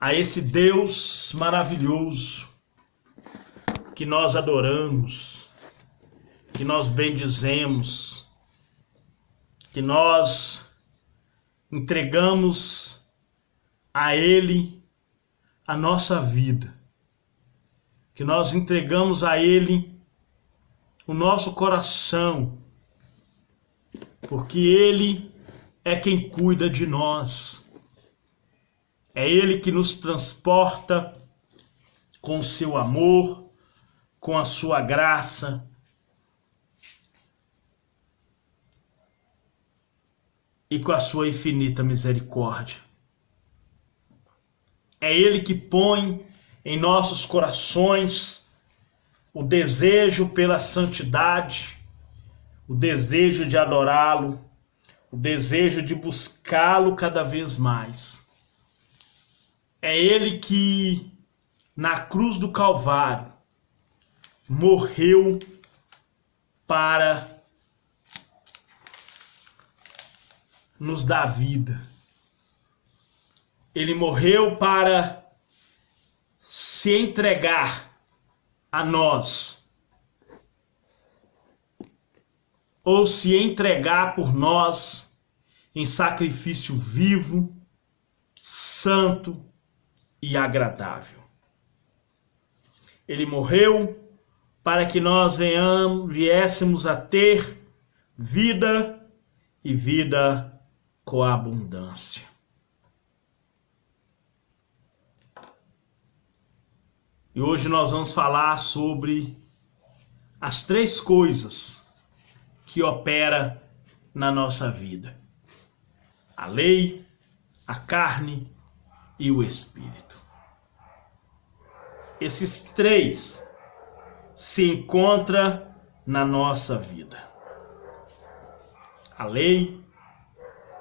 a esse Deus maravilhoso que nós adoramos, que nós bendizemos, que nós entregamos a Ele a nossa vida, que nós entregamos a Ele o nosso coração, porque Ele é quem cuida de nós. É Ele que nos transporta com o seu amor, com a sua graça. E com a sua infinita misericórdia. É Ele que põe em nossos corações o desejo pela santidade, o desejo de adorá-lo, o desejo de buscá-lo cada vez mais. É Ele que, na cruz do Calvário, morreu para nos dar vida. Ele morreu para se entregar a nós, ou se entregar por nós em sacrifício vivo, santo e agradável. Ele morreu para que nós viéssemos a ter vida e vida com abundância. E hoje nós vamos falar sobre as três coisas que operam na nossa vida: a lei, a carne e o espírito. Esses três se encontram na nossa vida: a lei,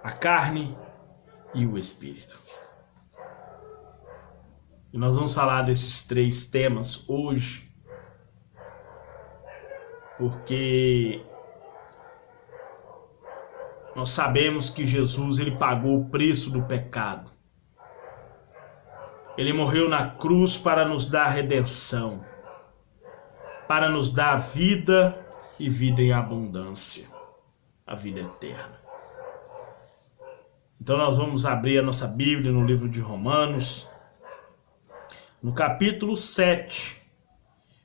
a carne e o espírito. E nós vamos falar desses três temas hoje, porque nós sabemos que Jesus, ele pagou o preço do pecado. Ele morreu na cruz para nos dar redenção, para nos dar vida e vida em abundância, a vida eterna. Então nós vamos abrir a nossa Bíblia no livro de Romanos, no capítulo 7,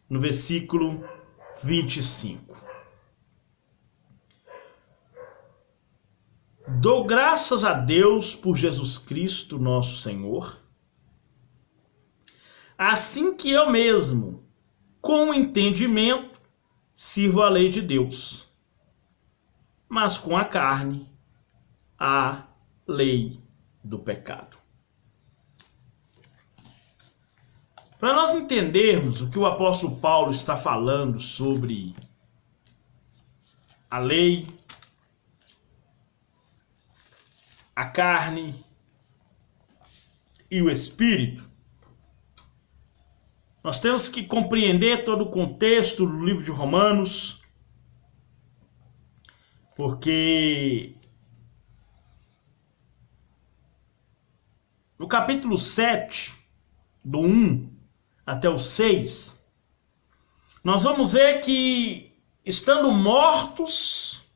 no versículo 25. Dou graças a Deus por Jesus Cristo, nosso Senhor, assim que eu mesmo, com entendimento, sirvo a lei de Deus, mas com a carne, a lei do pecado. Para nós entendermos o que o apóstolo Paulo está falando sobre a lei, a carne e o espírito, nós temos que compreender todo o contexto do livro de Romanos, porque no capítulo 7, do 1 até o 6, nós vamos ver que, estando mortos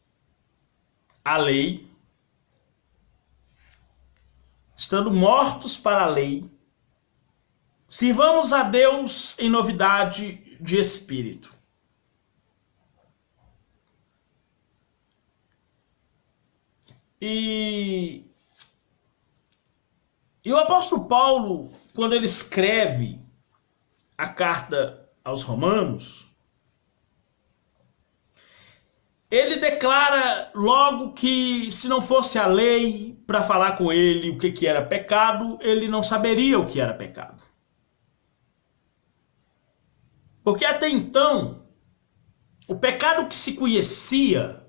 à lei, estando mortos para a lei, sirvamos a Deus em novidade de espírito. E o apóstolo Paulo, quando ele escreve a carta aos Romanos, ele declara logo que, se não fosse a lei para falar com ele o que era pecado, ele não saberia o que era pecado. Porque até então, o pecado que se conhecia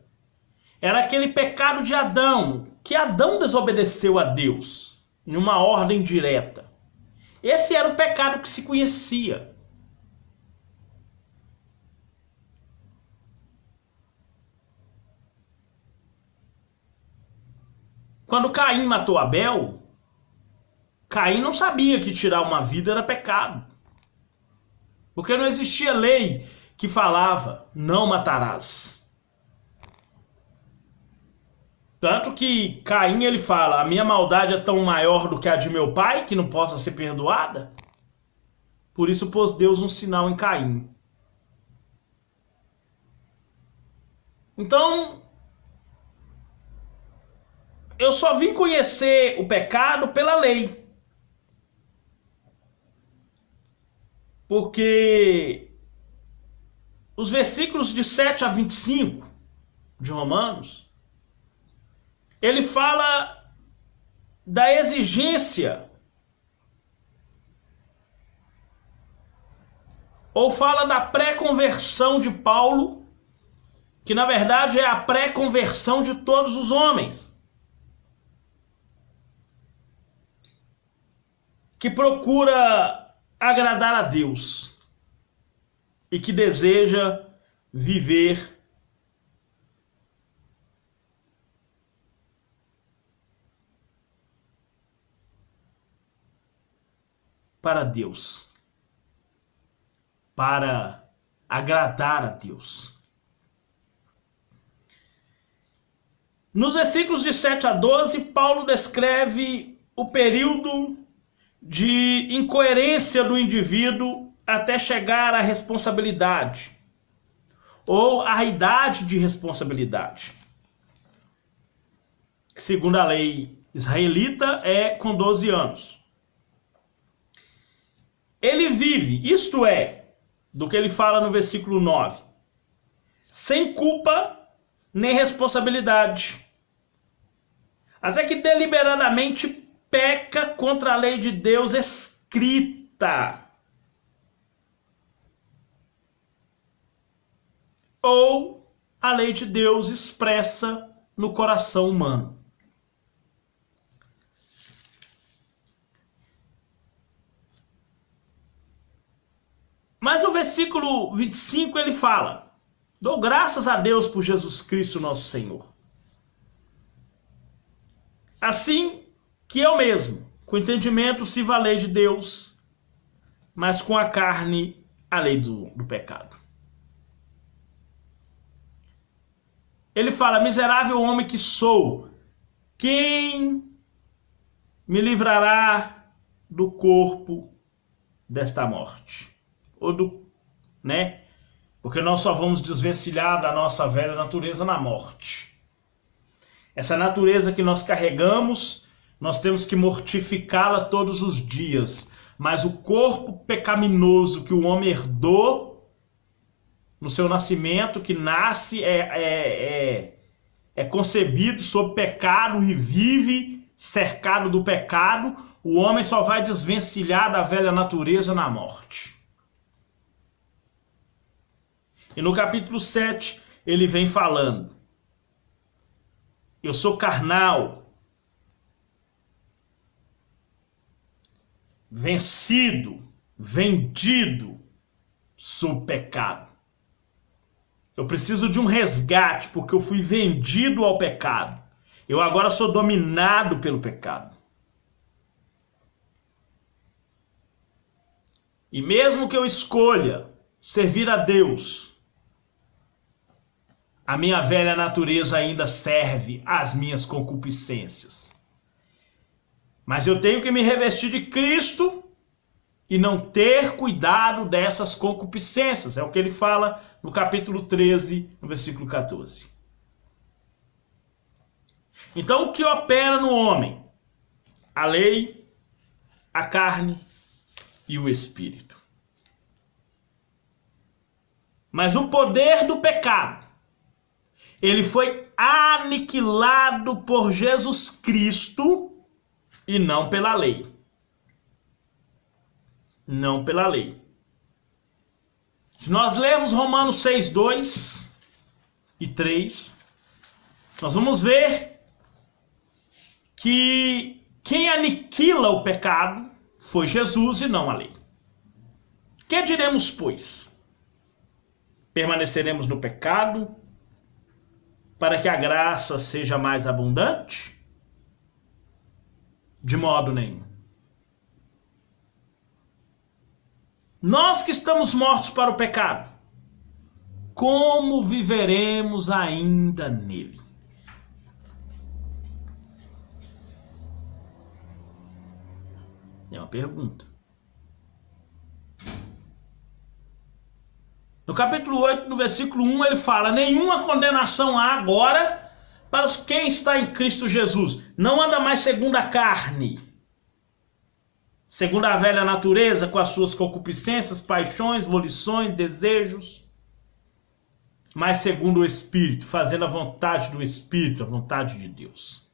era aquele pecado de Adão, que Adão desobedeceu a Deus em uma ordem direta. Esse era o pecado que se conhecia. Quando Caim matou Abel, Caim não sabia que tirar uma vida era pecado. Porque não existia lei que falava, não matarás. Tanto que Caim, ele fala, a minha maldade é tão maior do que a de meu pai, que não possa ser perdoada. Por isso pôs Deus um sinal em Caim. Então, eu só vim conhecer o pecado pela lei. Porque os versículos de 7 a 25 de Romanos, ele fala da exigência, ou fala da pré-conversão de Paulo, que na verdade é a pré-conversão de todos os homens, que procura agradar a Deus e que deseja viver para Deus, para agradar a Deus. Nos versículos de 7 a 12, Paulo descreve o período de incoerência do indivíduo até chegar à responsabilidade, ou à idade de responsabilidade, que segundo a lei israelita é com 12 anos. Ele vive, isto é, do que ele fala no versículo 9, sem culpa nem responsabilidade, até que deliberadamente peca contra a lei de Deus escrita, ou a lei de Deus expressa no coração humano. Mas no versículo 25 ele fala: dou graças a Deus por Jesus Cristo nosso Senhor. Assim que eu mesmo, com entendimento, sirvo a lei de Deus, mas com a carne, a lei do pecado. Ele fala: miserável homem que sou, quem me livrará do corpo desta morte? Ou do, né? Porque nós só vamos desvencilhar da nossa velha natureza na morte. Essa natureza que nós carregamos, nós temos que mortificá-la todos os dias. Mas o corpo pecaminoso que o homem herdou no seu nascimento, que nasce, é concebido sob pecado e vive cercado do pecado, o homem só vai desvencilhar da velha natureza na morte. E no capítulo 7, ele vem falando: eu sou carnal, vencido, vendido sob pecado. Eu preciso de um resgate, porque eu fui vendido ao pecado. Eu agora sou dominado pelo pecado. E mesmo que eu escolha servir a Deus, a minha velha natureza ainda serve às minhas concupiscências. Mas eu tenho que me revestir de Cristo e não ter cuidado dessas concupiscências. É o que ele fala no capítulo 13, no versículo 14. Então, o que opera no homem? A lei, a carne e o espírito. Mas o poder do pecado, ele foi aniquilado por Jesus Cristo e não pela lei. Não pela lei. Se nós lermos Romanos 6, 2 e 3, nós vamos ver que quem aniquila o pecado foi Jesus e não a lei. Que diremos, pois? Permaneceremos no pecado para que a graça seja mais abundante? De modo nenhum. Nós que estamos mortos para o pecado, como viveremos ainda nele? É uma pergunta. No capítulo 8, no versículo 1, ele fala: nenhuma condenação há agora para quem está em Cristo Jesus. Não anda mais segundo a carne, segundo a velha natureza, com as suas concupiscências, paixões, volições, desejos, mas segundo o Espírito, fazendo a vontade do Espírito, a vontade de Deus.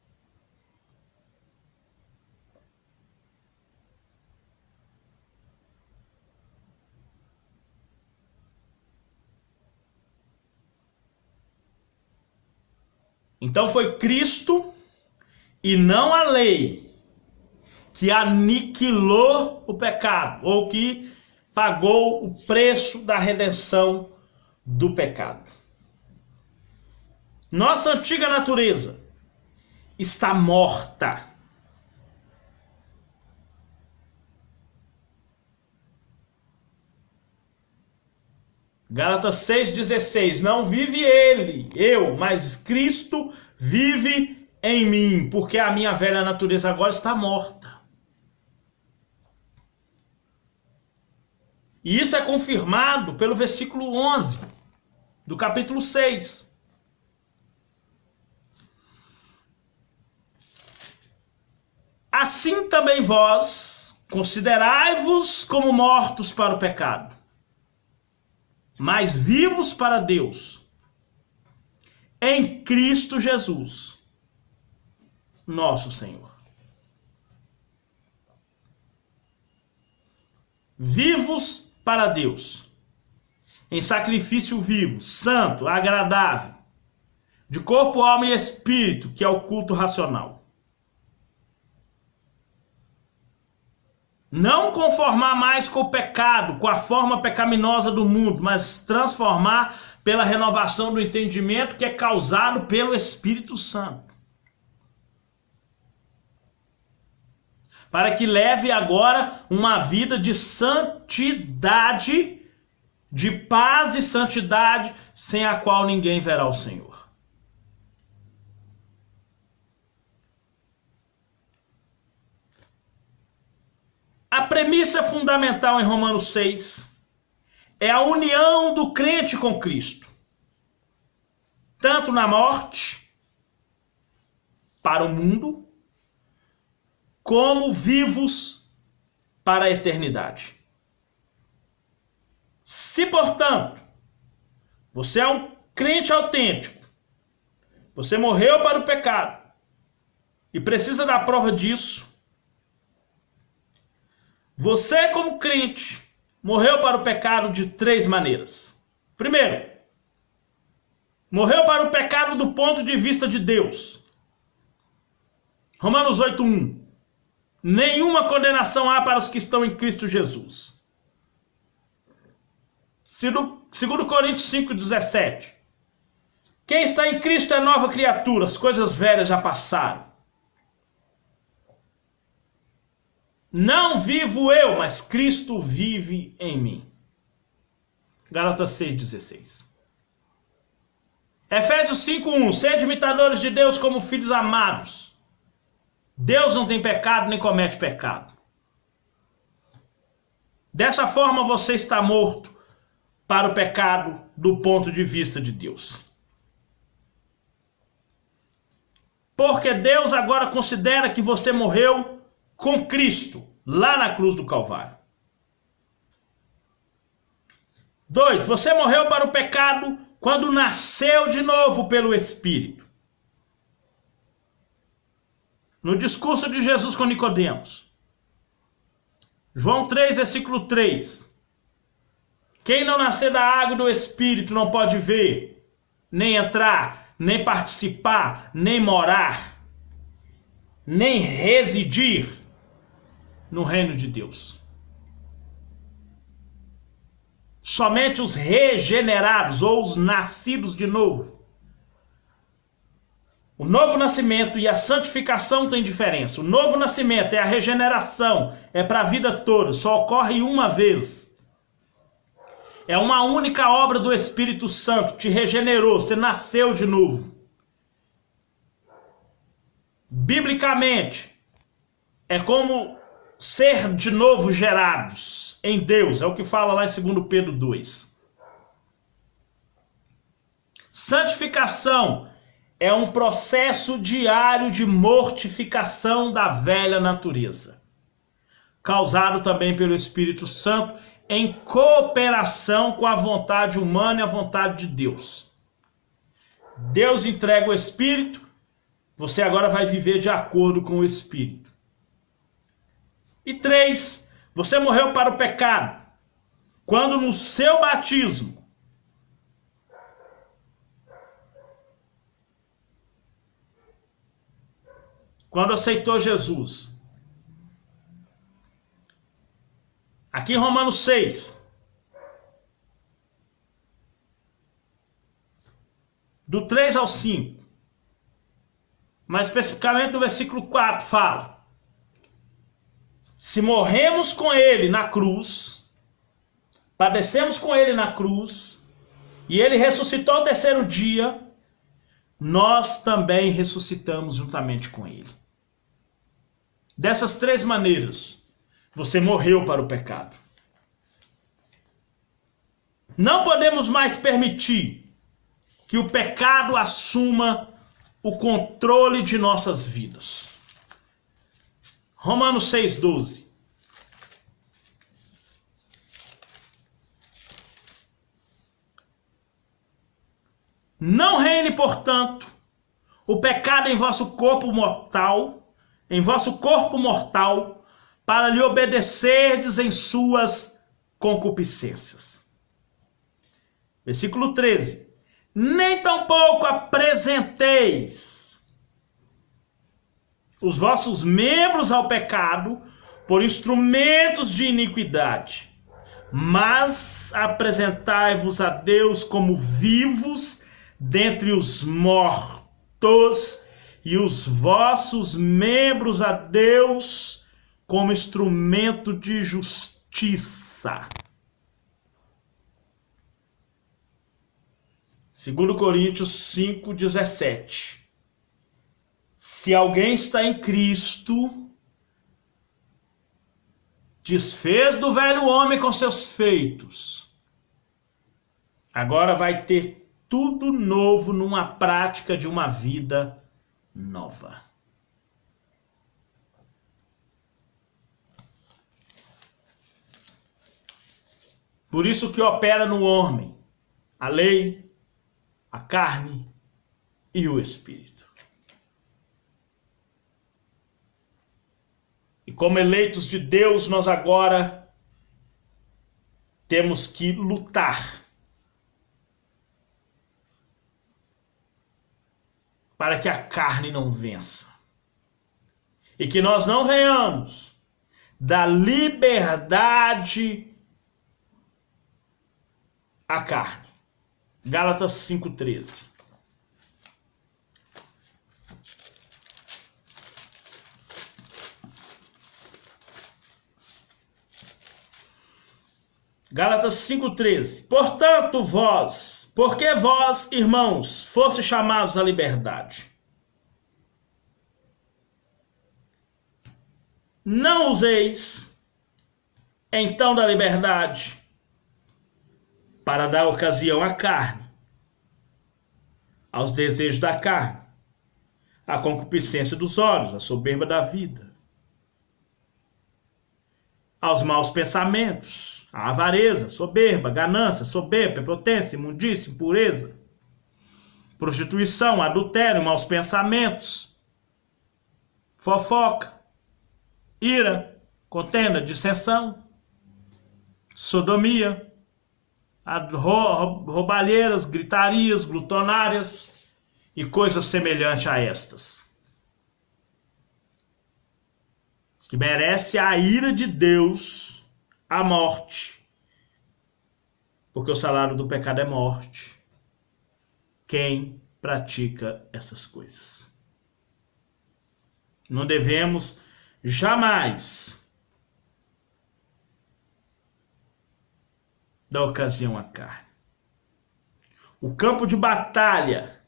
Então foi Cristo e não a lei que aniquilou o pecado, ou que pagou o preço da redenção do pecado. Nossa antiga natureza está morta. Gálatas 6,16, não vive eu, mas Cristo vive em mim, porque a minha velha natureza agora está morta. E isso é confirmado pelo versículo 11 do capítulo 6. Assim também vós considerai-vos como mortos para o pecado, mas vivos para Deus, em Cristo Jesus, nosso Senhor. Vivos para Deus, em sacrifício vivo, santo, agradável, de corpo, alma e espírito, que é o culto racional. Não conformar mais com o pecado, com a forma pecaminosa do mundo, mas transformar pela renovação do entendimento que é causado pelo Espírito Santo. Para que leve agora uma vida de santidade, de paz e santidade, sem a qual ninguém verá o Senhor. A premissa fundamental em Romanos 6 é a união do crente com Cristo, tanto na morte, para o mundo, como vivos para a eternidade. Se, portanto, você é um crente autêntico, você morreu para o pecado e precisa da prova disso, você, como crente, morreu para o pecado de 3 maneiras. Primeiro, morreu para o pecado do ponto de vista de Deus. Romanos 8:1. Nenhuma condenação há para os que estão em Cristo Jesus. Segundo Coríntios 5:17. Quem está em Cristo é nova criatura, as coisas velhas já passaram. Não vivo eu, mas Cristo vive em mim. Gálatas 6:16. Efésios 5:1. Sede imitadores de Deus como filhos amados. Deus não tem pecado nem comete pecado. Dessa forma você está morto para o pecado do ponto de vista de Deus. Porque Deus agora considera que você morreu com Cristo, lá na cruz do Calvário. 2. Você morreu para o pecado quando nasceu de novo pelo Espírito. No discurso de Jesus com Nicodemos. João 3, versículo 3. Quem não nascer da água e do Espírito não pode ver, nem entrar, nem participar, nem morar, nem residir no reino de Deus. Somente os regenerados ou os nascidos de novo. O novo nascimento e a santificação têm diferença. O novo nascimento é a regeneração, é para a vida toda, só ocorre uma vez. É uma única obra do Espírito Santo, te regenerou, você nasceu de novo. Biblicamente, é como ser de novo gerados em Deus, é o que fala lá em 2 Pedro 2. Santificação é um processo diário de mortificação da velha natureza, causado também pelo Espírito Santo em cooperação com a vontade humana e a vontade de Deus. Deus entrega o Espírito, você agora vai viver de acordo com o Espírito. E 3, você morreu para o pecado, quando no seu batismo, quando aceitou Jesus. Aqui em Romanos 6, do 3 ao 5, mais especificamente no versículo 4, fala: se morremos com ele na cruz, padecemos com ele na cruz, e ele ressuscitou ao terceiro dia, nós também ressuscitamos juntamente com ele. Dessas 3 maneiras, você morreu para o pecado. Não podemos mais permitir que o pecado assuma o controle de nossas vidas. Romanos 6,12. Não reine, portanto, o pecado em vosso corpo mortal, para lhe obedecerdes em suas concupiscências. Versículo 13. Nem tampouco apresenteis os vossos membros ao pecado por instrumentos de iniquidade, mas apresentai-vos a Deus como vivos dentre os mortos, e os vossos membros a Deus como instrumento de justiça. 2 Coríntios 5,17. Se alguém está em Cristo, desfez do velho homem com seus feitos, agora vai ter tudo novo numa prática de uma vida nova. Por isso que opera no homem a lei, a carne e o espírito. E como eleitos de Deus, nós agora temos que lutar para que a carne não vença. E que nós não venhamos da liberdade à carne. Gálatas 5,13. Gálatas 5,13. Portanto, porque vós, irmãos, fostes chamados à liberdade, não useis então da liberdade para dar ocasião à carne, aos desejos da carne, à concupiscência dos olhos, à soberba da vida, aos maus pensamentos, à avareza, soberba, ganância, soberba, prepotência, imundícia, impureza, prostituição, adultério, maus pensamentos, fofoca, ira, contenda, dissensão, sodomia, roubalheiras, gritarias, glutonárias e coisas semelhantes a estas, que merece a ira de Deus, a morte, porque o salário do pecado é morte. Quem pratica essas coisas? Não devemos jamais da ocasião à carne. O campo de batalha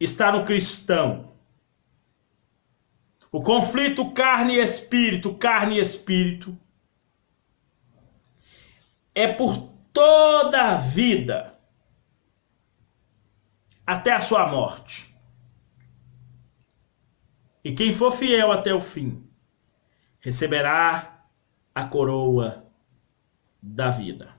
está no cristão. O conflito carne e espírito, é por toda a vida, até a sua morte. E quem for fiel até o fim, receberá a coroa da vida.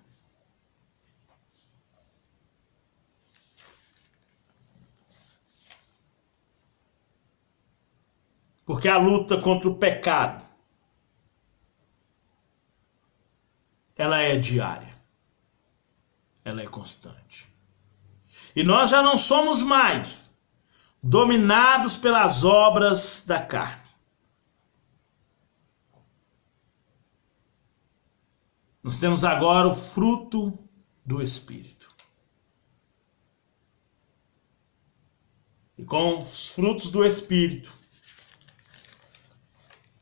Porque a luta contra o pecado, ela é diária, ela é constante. E nós já não somos mais dominados pelas obras da carne. Nós temos agora o fruto do Espírito. E com os frutos do Espírito,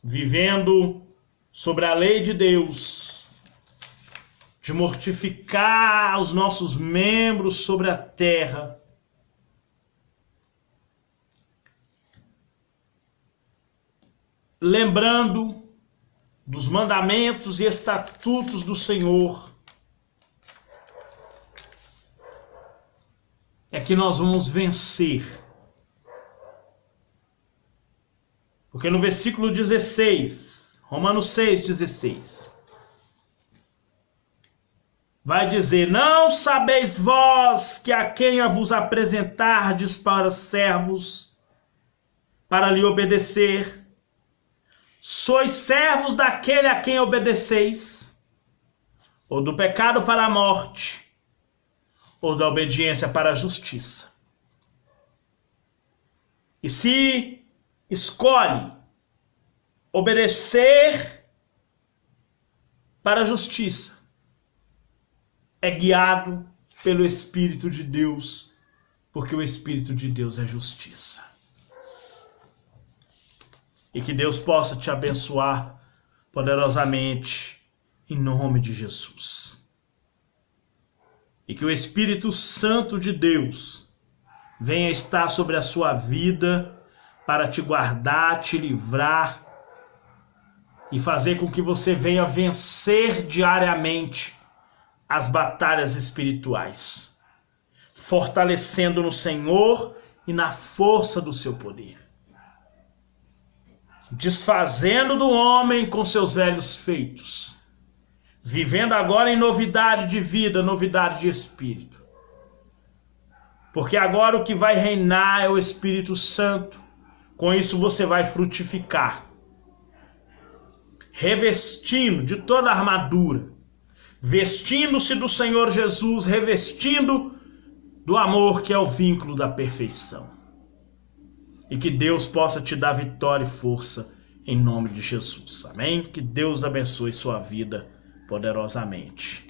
vivendo sobre a lei de Deus, de mortificar os nossos membros sobre a terra, lembrando dos mandamentos e estatutos do Senhor, é que nós vamos vencer. Porque no versículo 16, Romanos 6,16, vai dizer: não sabeis vós que a quem a vos apresentardes para servos, para lhe obedecer, sois servos daquele a quem obedeceis, ou do pecado para a morte, ou da obediência para a justiça. E se escolhe obedecer para a justiça, é guiado pelo Espírito de Deus, porque o Espírito de Deus é justiça. E que Deus possa te abençoar poderosamente, em nome de Jesus. E que o Espírito Santo de Deus venha estar sobre a sua vida, para te guardar, te livrar e fazer com que você venha vencer diariamente as batalhas espirituais, fortalecendo no Senhor e na força do seu poder, desfazendo do homem com seus velhos feitos, vivendo agora em novidade de vida, novidade de espírito, porque agora o que vai reinar é o Espírito Santo. Com isso você vai frutificar, revestindo de toda a armadura, vestindo-se do Senhor Jesus, revestindo do amor que é o vínculo da perfeição. E que Deus possa te dar vitória e força em nome de Jesus. Amém? Que Deus abençoe sua vida poderosamente.